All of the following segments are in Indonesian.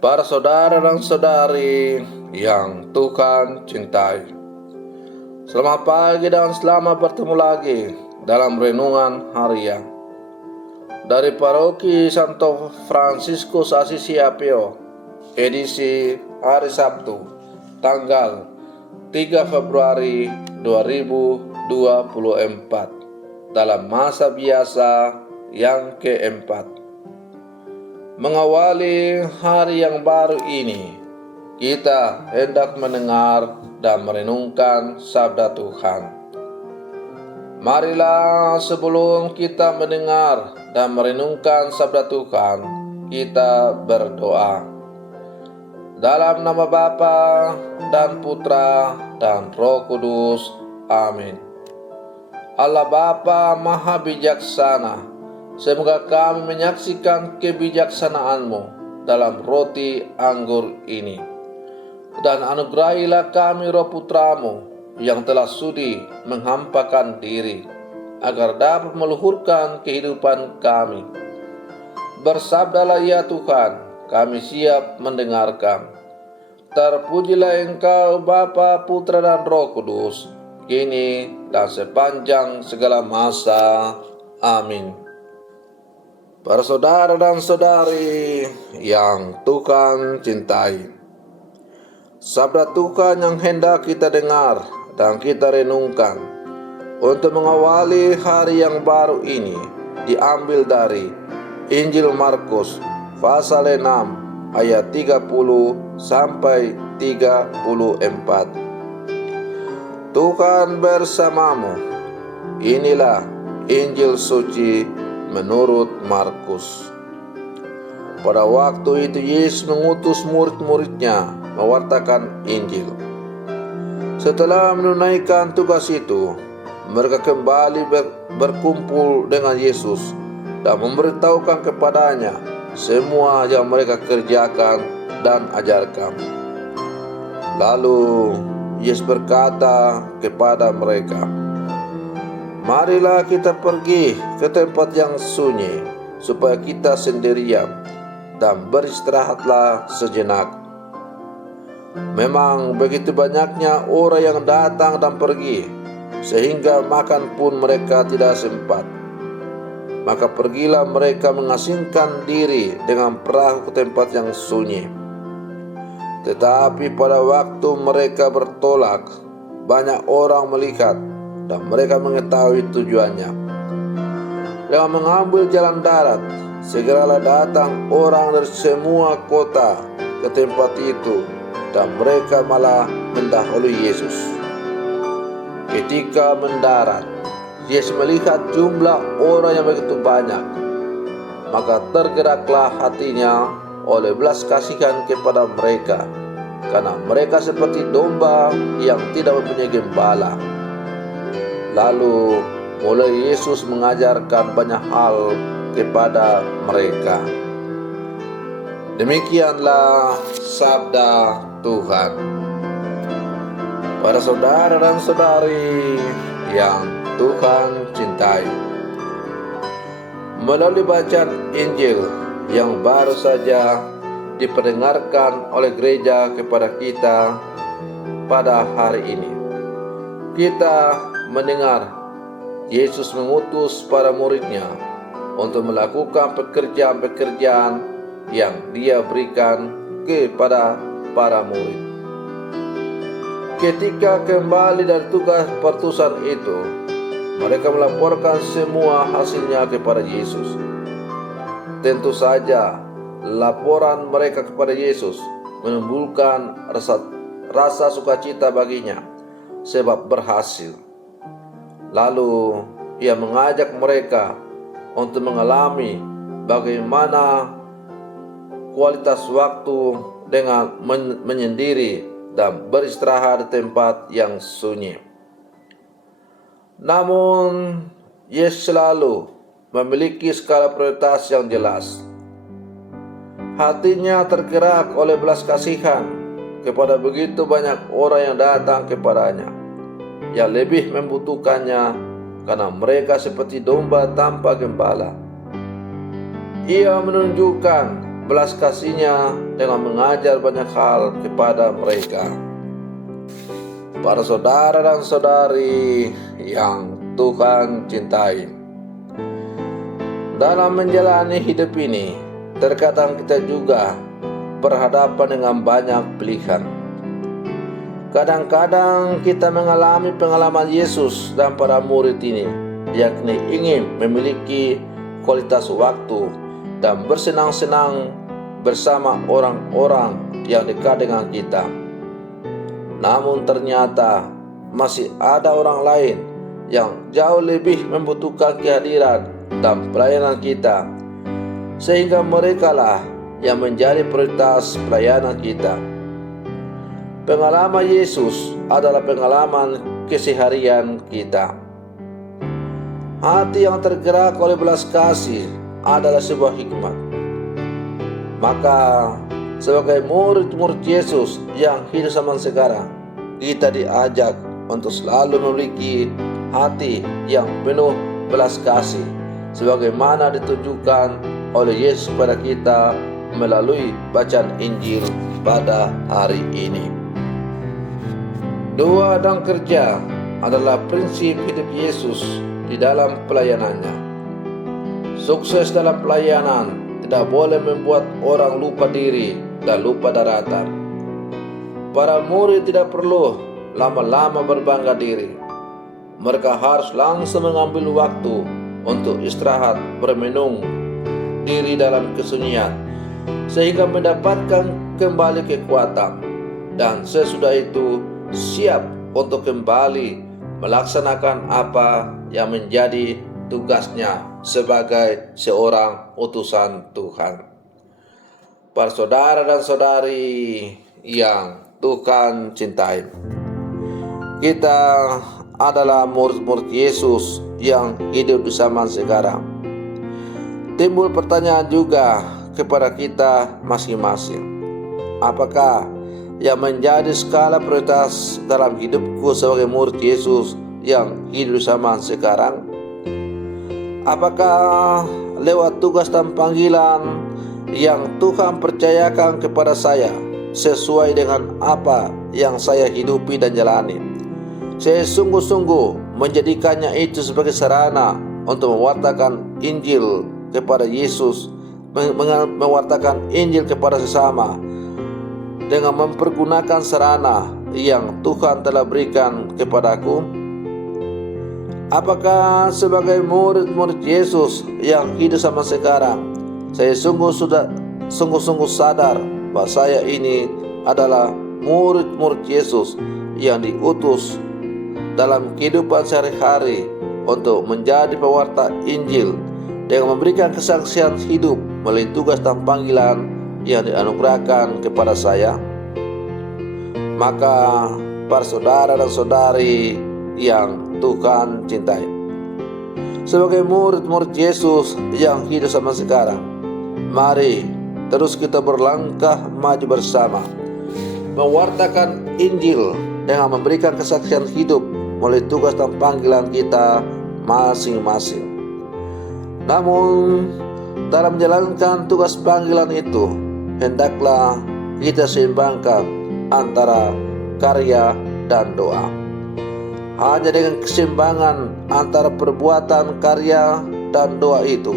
Para saudara dan saudari yang Tuhan cintai, selamat pagi dan selamat bertemu lagi dalam renungan harian dari Paroki Santo Fransiskus Assisi Apio, edisi hari Sabtu, tanggal 3 Februari 2024, dalam masa biasa yang keempat. Mengawali hari yang baru ini, kita hendak mendengar dan merenungkan sabda Tuhan. Marilah sebelum kita mendengar dan merenungkan sabda Tuhan, kita berdoa. Dalam nama Bapa dan Putra dan Roh Kudus. Amin. Allah Bapa Maha Bijaksana, semoga kami menyaksikan kebijaksanaan-Mu dalam roti anggur ini. Dan anugerahilah kami Roh Putra-Mu yang telah sudi menghampakan diri, agar dapat meluhurkan kehidupan kami. Bersabdalah ya Tuhan, kami siap mendengarkan. Terpujilah Engkau Bapa, Putra dan Roh Kudus, kini dan sepanjang segala masa. Amin. Para saudara dan saudari yang Tuhan cintai, sabda Tuhan yang hendak kita dengar dan kita renungkan untuk mengawali hari yang baru ini diambil dari Injil Markus pasal 6 ayat 30 sampai 34. Tuhan bersamamu. Inilah Injil suci menurut Markus. Pada waktu itu Yesus mengutus murid-muridnya mewartakan Injil. Setelah menunaikan tugas itu, mereka kembali berkumpul dengan Yesus dan memberitahukan kepadanya semua yang mereka kerjakan dan ajarkan. Lalu Yesus berkata kepada mereka, "Marilah kita pergi ke tempat yang sunyi, supaya kita sendirian, dan beristirahatlah sejenak. Memang begitu banyaknya orang yang datang dan pergi, sehingga makan pun mereka tidak sempat. Maka pergilah mereka mengasingkan diri dengan perahu ke tempat yang sunyi. Tetapi pada waktu mereka bertolak, banyak orang melihat, dan mereka mengetahui tujuannya. Dengan mengambil jalan darat, segeralah datang orang dari semua kota ke tempat itu, dan mereka malah mendahului Yesus. Ketika mendarat, Yesus melihat jumlah orang yang begitu banyak, maka tergeraklah hatinya oleh belas kasihan kepada mereka, karena mereka seperti domba yang tidak mempunyai gembala. Lalu mulai Yesus mengajarkan banyak hal kepada mereka." Demikianlah sabda Tuhan. Para saudara dan saudari yang Tuhan cintai, melalui bacaan Injil yang baru saja diperdengarkan oleh gereja kepada kita pada hari ini, kita mendengar Yesus mengutus para muridnya untuk melakukan pekerjaan-pekerjaan yang Dia berikan kepada para murid. Ketika kembali dari tugas pertusan itu, mereka melaporkan semua hasilnya kepada Yesus. Tentu saja laporan mereka kepada Yesus menimbulkan rasa sukacita baginya, sebab berhasil. Lalu Ia mengajak mereka untuk mengalami bagaimana kualitas waktu dengan menyendiri dan beristirahat di tempat yang sunyi. Namun Yesus selalu memiliki skala prioritas yang jelas. Hatinya tergerak oleh belas kasihan kepada begitu banyak orang yang datang kepadanya, yang lebih membutuhkannya, karena mereka seperti domba tanpa gembala. Ia menunjukkan belas kasih-Nya dengan mengajar banyak hal kepada mereka. Para saudara dan saudari yang Tuhan cintai, dalam menjalani hidup ini, terkadang kita juga berhadapan dengan banyak pilihan. Kadang-kadang kita mengalami pengalaman Yesus dan para murid ini, yakni ingin memiliki kualitas waktu dan bersenang-senang bersama orang-orang yang dekat dengan kita. Namun ternyata masih ada orang lain yang jauh lebih membutuhkan kehadiran dan pelayanan kita, sehingga merekalah yang menjadi prioritas pelayanan kita. Pengalaman Yesus adalah pengalaman keseharian kita. Hati yang tergerak oleh belas kasih adalah sebuah hikmat. Maka sebagai murid-murid Yesus yang hidup zaman sekarang, kita diajak untuk selalu memiliki hati yang penuh belas kasih, sebagaimana ditunjukkan oleh Yesus kepada kita melalui bacaan Injil pada hari ini. Doa dan kerja adalah prinsip hidup Yesus di dalam pelayanannya. Sukses dalam pelayanan tidak boleh membuat orang lupa diri dan lupa daratan. Para murid tidak perlu lama-lama berbangga diri. Mereka harus langsung mengambil waktu untuk istirahat, bermenung diri dalam kesunyian, sehingga mendapatkan kembali kekuatan, dan sesudah itu siap untuk kembali melaksanakan apa yang menjadi tugasnya sebagai seorang utusan Tuhan. Para saudara dan saudari yang Tuhan cintai, kita adalah murid-murid Yesus yang hidup di zaman sekarang. Timbul pertanyaan juga kepada kita masing-masing. Apakah yang menjadi skala prioritas dalam hidupku sebagai murid Yesus yang hidup di zaman sekarang? Apakah lewat tugas dan panggilan yang Tuhan percayakan kepada saya sesuai dengan apa yang saya hidupi dan jalani, saya sungguh-sungguh menjadikannya itu sebagai sarana untuk mewartakan Injil kepada Yesus, mewartakan Injil kepada sesama, dengan mempergunakan sarana yang Tuhan telah berikan kepadaku? Apakah sebagai murid-murid Yesus yang hidup zaman sekarang, saya sungguh-sungguh sadar bahwa saya ini adalah murid-murid Yesus yang diutus dalam kehidupan sehari-hari untuk menjadi pewarta Injil, dengan memberikan kesaksian hidup melalui tugas dan panggilan yang dianugerahkan kepada saya? Maka para saudara dan saudari yang Tuhan cintai, sebagai murid-murid Yesus yang hidup sama sekarang, mari terus kita berlangkah maju bersama, mewartakan Injil dengan memberikan kesaksian hidup melalui tugas dan panggilan kita masing-masing. Namun dalam menjalankan tugas panggilan itu, hendaklah kita seimbangkan antara karya dan doa. Hanya dengan keseimbangan antara perbuatan, karya, dan doa itu,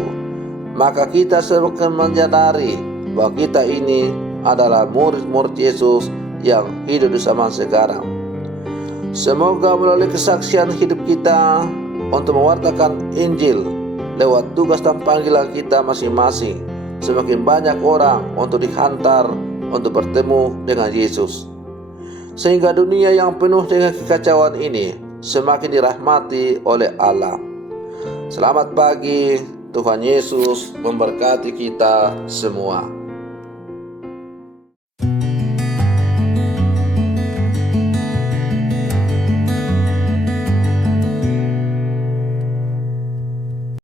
maka kita semakin menyadari bahwa kita ini adalah murid-murid Yesus yang hidup di zaman sekarang. Semoga melalui kesaksian hidup kita untuk mewartakan Injil lewat tugas dan panggilan kita masing-masing, semakin banyak orang untuk dihantar untuk bertemu dengan Yesus, sehingga dunia yang penuh dengan kekacauan ini semakin dirahmati oleh Allah. Selamat pagi, Tuhan Yesus memberkati kita semua.